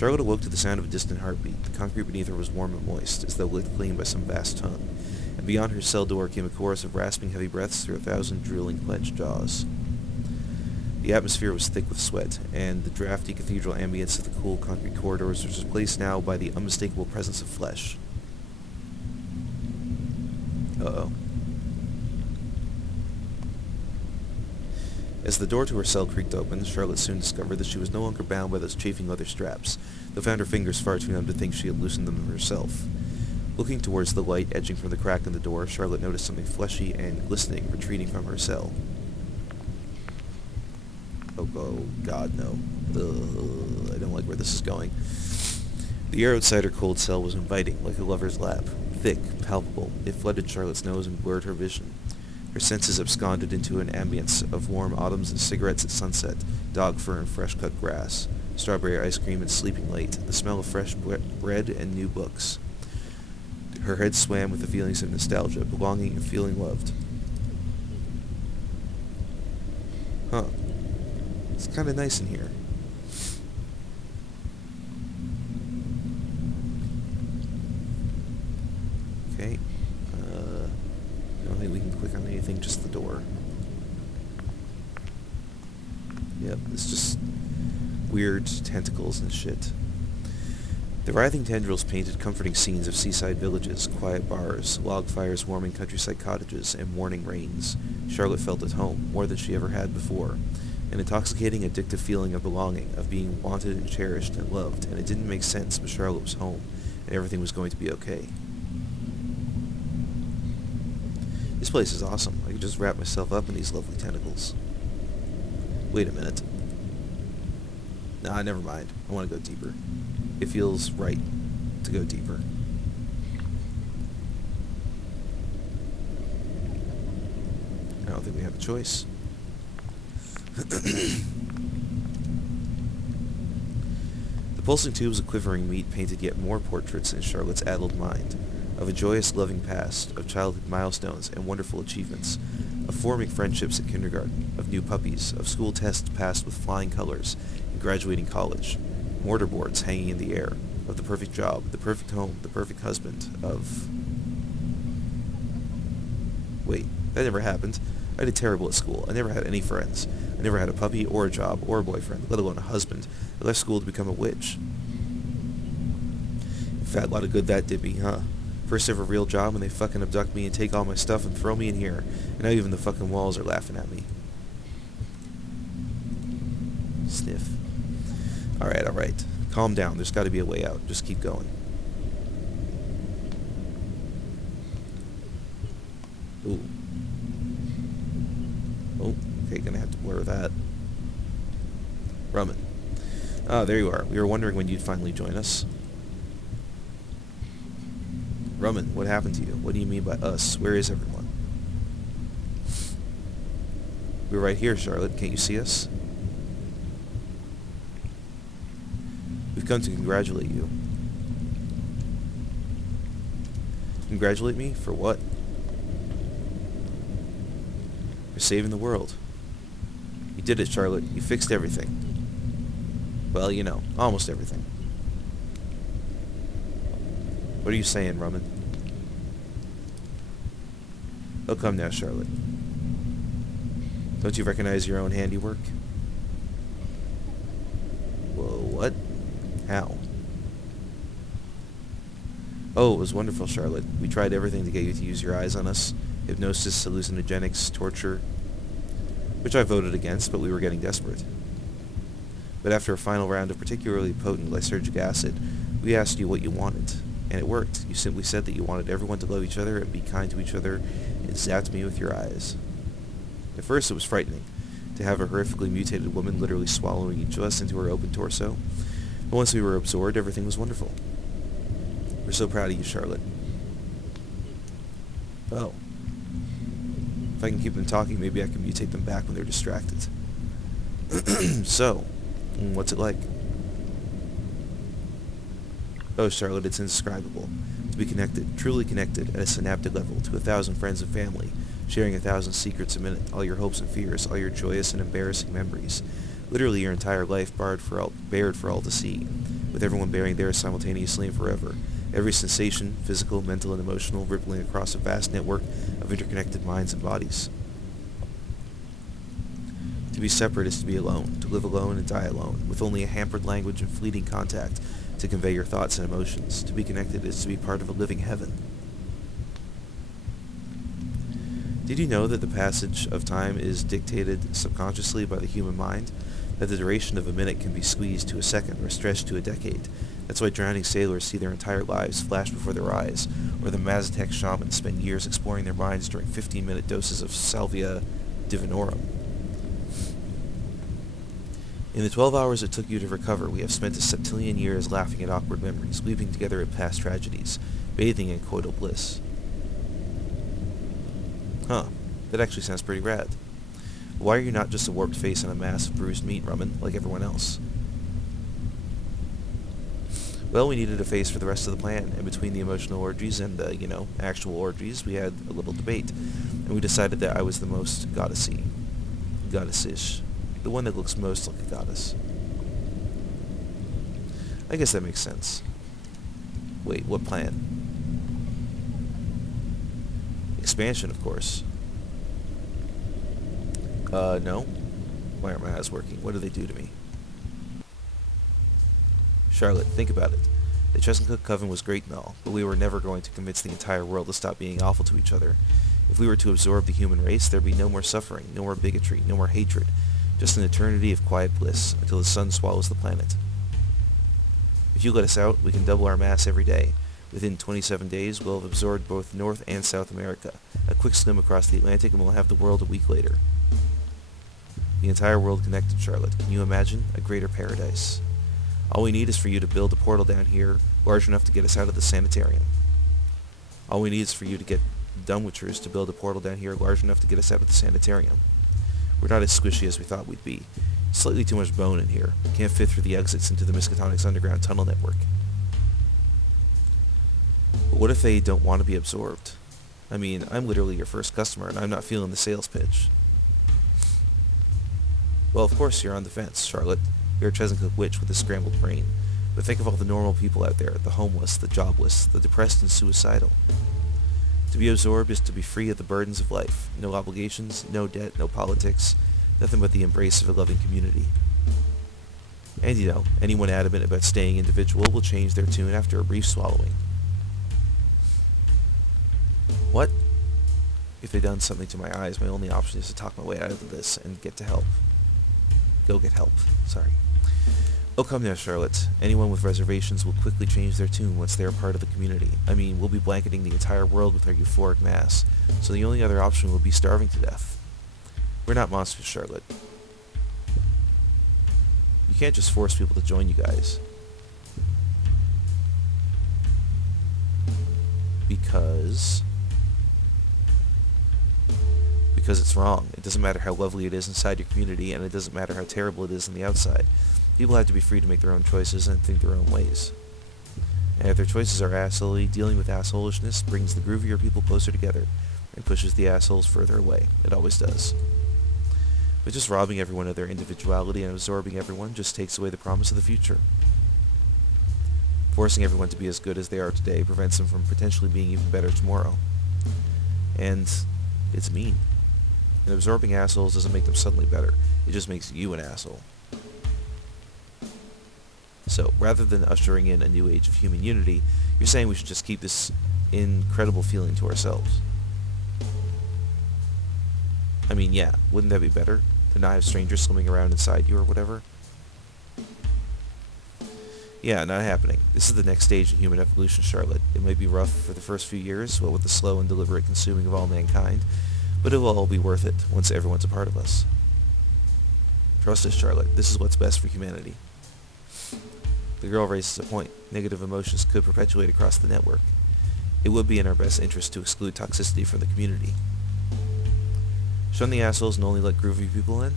Charlotte awoke to the sound of a distant heartbeat. The concrete beneath her was warm and moist, as though licked clean by some vast tongue, and beyond her cell door came a chorus of rasping heavy breaths through 1,000 drooling clenched jaws. The atmosphere was thick with sweat, and the drafty cathedral ambience of the cool concrete corridors was replaced now by the unmistakable presence of flesh. Uh-oh. As the door to her cell creaked open, Charlotte soon discovered that she was no longer bound by those chafing leather straps, though found her fingers far too numb to think she had loosened them herself. Looking towards the light edging from the crack in the door, Charlotte noticed something fleshy and glistening retreating from her cell. Oh God, no. Ugh, I don't like where this is going. The air outside her cold cell was inviting, like a lover's lap. Thick, palpable, it flooded Charlotte's nose and blurred her vision. Her senses absconded into an ambience of warm autumns and cigarettes at sunset, dog fur and fresh-cut grass, strawberry ice cream and sleeping late, the smell of fresh bread and new books. Her head swam with the feelings of nostalgia, belonging and feeling loved. Huh. It's kind of nice in here. Okay. I don't think we can click on anything, just the door. Yep, it's just weird tentacles and shit. The writhing tendrils painted comforting scenes of seaside villages, quiet bars, log fires warming countryside cottages, and morning rains. Charlotte felt at home, more than she ever had before. An intoxicating, addictive feeling of belonging, of being wanted and cherished and loved, and it didn't make sense, but Charlotte was home, and everything was going to be okay. This place is awesome. I could just wrap myself up in these lovely tentacles. Wait a minute. Nah, never mind. I want to go deeper. It feels right to go deeper. I don't think we have a choice. The pulsing tubes of quivering meat painted yet more portraits in Charlotte's addled mind, of a joyous, loving past, of childhood milestones and wonderful achievements, of forming friendships at kindergarten, of new puppies, of school tests passed with flying colors, and graduating college, mortarboards hanging in the air, of the perfect job, the perfect home, the perfect husband, of... Wait, that never happened. I did terrible at school. I never had any friends. I never had a puppy or a job or a boyfriend, let alone a husband. I left school to become a witch. Fat lot of good that did me, huh? First ever real job, and they fucking abduct me and take all my stuff and throw me in here. And now even the fucking walls are laughing at me. Sniff. Alright. Calm down. There's got to be a way out. Just keep going. Ooh. Oh, okay, gonna have to blur that. Rummin. Ah, there you are. We were wondering when you'd finally join us. Rummin, what happened to you? What do you mean by us? Where is everyone? We're right here, Charlotte. Can't you see us? We've come to congratulate you. Congratulate me? For what? For saving the world. You did it, Charlotte. You fixed everything. Well, you know, almost everything. What are you saying, Rummin? Oh, come now, Charlotte. Don't you recognize your own handiwork? Whoa, what? How? Oh, it was wonderful, Charlotte. We tried everything to get you to use your eyes on us. Hypnosis, hallucinogenics, torture. Which I voted against, but we were getting desperate. But after a final round of particularly potent lysergic acid, we asked you what you wanted. And it worked. You simply said that you wanted everyone to love each other and be kind to each other, and zapped me with your eyes. At first it was frightening, to have a horrifically mutated woman literally swallowing each of us into her open torso. But once we were absorbed, everything was wonderful. We're so proud of you, Charlotte. Oh. If I can keep them talking, maybe I can mutate them back when they're distracted. So, what's it like? Oh, Charlotte, it's indescribable. To be connected, truly connected, at a synaptic level, to 1,000 friends and family, sharing 1,000 secrets a minute, all your hopes and fears, all your joyous and embarrassing memories. Literally your entire life bared for all to see, with everyone bearing theirs simultaneously and forever. Every sensation, physical, mental, and emotional, rippling across a vast network of interconnected minds and bodies. To be separate is to be alone, to live alone and die alone, with only a hampered language and fleeting contact to convey your thoughts and emotions. To be connected is to be part of a living heaven. Did you know that the passage of time is dictated subconsciously by the human mind? That the duration of a minute can be squeezed to a second or stretched to a decade? That's why drowning sailors see their entire lives flash before their eyes, or the Mazatec shamans spend years exploring their minds during 15-minute doses of salvia divinorum. In the 12 hours it took you to recover, we have spent a septillion years laughing at awkward memories, weeping together at past tragedies, bathing in coital bliss. Huh, that actually sounds pretty rad. Why are you not just a warped face on a mass of bruised meat, Rumman, like everyone else? Well, we needed a face for the rest of the plan, and between the emotional orgies and the, actual orgies, we had a little debate, and we decided that I was the most goddessy. Goddessish. The one that looks most like a goddess. I guess that makes sense. Wait, what plan? Expansion, of course. No. Why aren't my eyes working? What do they do to me? Charlotte, think about it. The Chesapeake Coven was great and all, but we were never going to convince the entire world to stop being awful to each other. If we were to absorb the human race, there'd be no more suffering, no more bigotry, no more hatred, just an eternity of quiet bliss until the sun swallows the planet. If you let us out, we can double our mass every day. Within 27 days, we'll have absorbed both North and South America, a quick swim across the Atlantic, and we'll have the world a week later. The entire world connected, Charlotte. Can you imagine? A greater paradise. All we need is for you to build a portal down here large enough to get us out of the sanitarium. All we need is for you to get Dunwitchers to build a portal down here large enough to get us out of the sanitarium. We're not as squishy as we thought we'd be. Slightly too much bone in here. Can't fit through the exits into the Miskatonic's underground tunnel network. But what if they don't want to be absorbed? I mean, I'm literally your first customer, and I'm not feeling the sales pitch. Well, of course you're on the fence, Charlotte. You're a Chesapeake witch with a scrambled brain. But think of all the normal people out there, the homeless, the jobless, the depressed and suicidal. To be absorbed is to be free of the burdens of life. No obligations, no debt, no politics, nothing but the embrace of a loving community. And anyone adamant about staying individual will change their tune after a brief swallowing. What? If they'd done something to my eyes, my only option is to talk my way out of this and get to help. Go get help. Sorry. Oh, come now, Charlotte. Anyone with reservations will quickly change their tune once they are part of the community. I mean, we'll be blanketing the entire world with our euphoric mass, so the only other option will be starving to death. We're not monsters, Charlotte. You can't just force people to join you guys. Because it's wrong. It doesn't matter how lovely it is inside your community, and it doesn't matter how terrible it is on the outside. People have to be free to make their own choices and think their own ways. And if their choices are assholey, dealing with assholishness brings the groovier people closer together and pushes the assholes further away. It always does. But just robbing everyone of their individuality and absorbing everyone just takes away the promise of the future. Forcing everyone to be as good as they are today prevents them from potentially being even better tomorrow. And it's mean. And absorbing assholes doesn't make them suddenly better. It just makes you an asshole. So, rather than ushering in a new age of human unity, you're saying we should just keep this incredible feeling to ourselves. I mean, yeah, wouldn't that be better? To not have strangers swimming around inside you or whatever? Yeah, not happening. This is the next stage in human evolution, Charlotte. It might be rough for the first few years, what with the slow and deliberate consuming of all mankind, but it will all be worth it once everyone's a part of us. Trust us, Charlotte. This is what's best for humanity. The girl raises a point. Negative emotions could perpetuate across the network. It would be in our best interest to exclude toxicity from the community. Shun the assholes and only let groovy people in?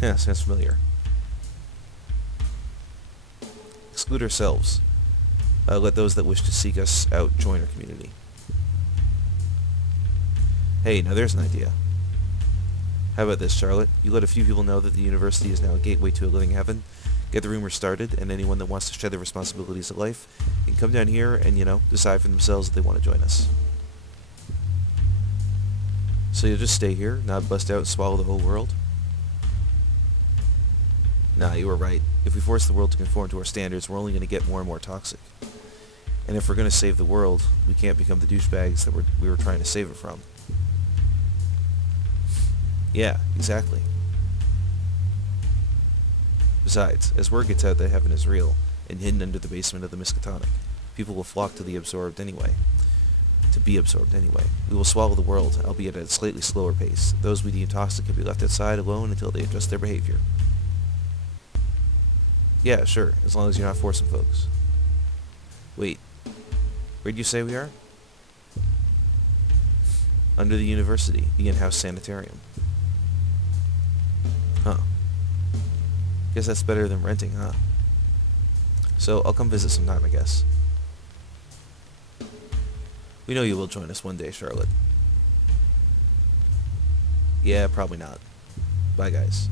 Yeah, sounds familiar. Exclude ourselves. Let those that wish to seek us out join our community. Hey, now there's an idea. How about this, Charlotte? You let a few people know that the university is now a gateway to a living heaven. Get the rumor started, and anyone that wants to shed the responsibilities of life can come down here and, decide for themselves if they want to join us. So you'll just stay here, not bust out and swallow the whole world? Nah, you were right. If we force the world to conform to our standards, we're only going to get more and more toxic. And if we're going to save the world, we can't become the douchebags that we were trying to save it from. Yeah, exactly. Besides, as word gets out that heaven is real, and hidden under the basement of the Miskatonic, people will flock to be absorbed anyway. We will swallow the world, albeit at a slightly slower pace. Those we deem toxic can be left outside alone until they adjust their behavior. Yeah, sure, as long as you're not forcing folks. Wait, where'd you say we are? Under the university, the in-house sanitarium. Huh. Guess that's better than renting, huh? So, I'll come visit sometime, I guess. We know you will join us one day, Charlotte. Yeah, probably not. Bye, guys.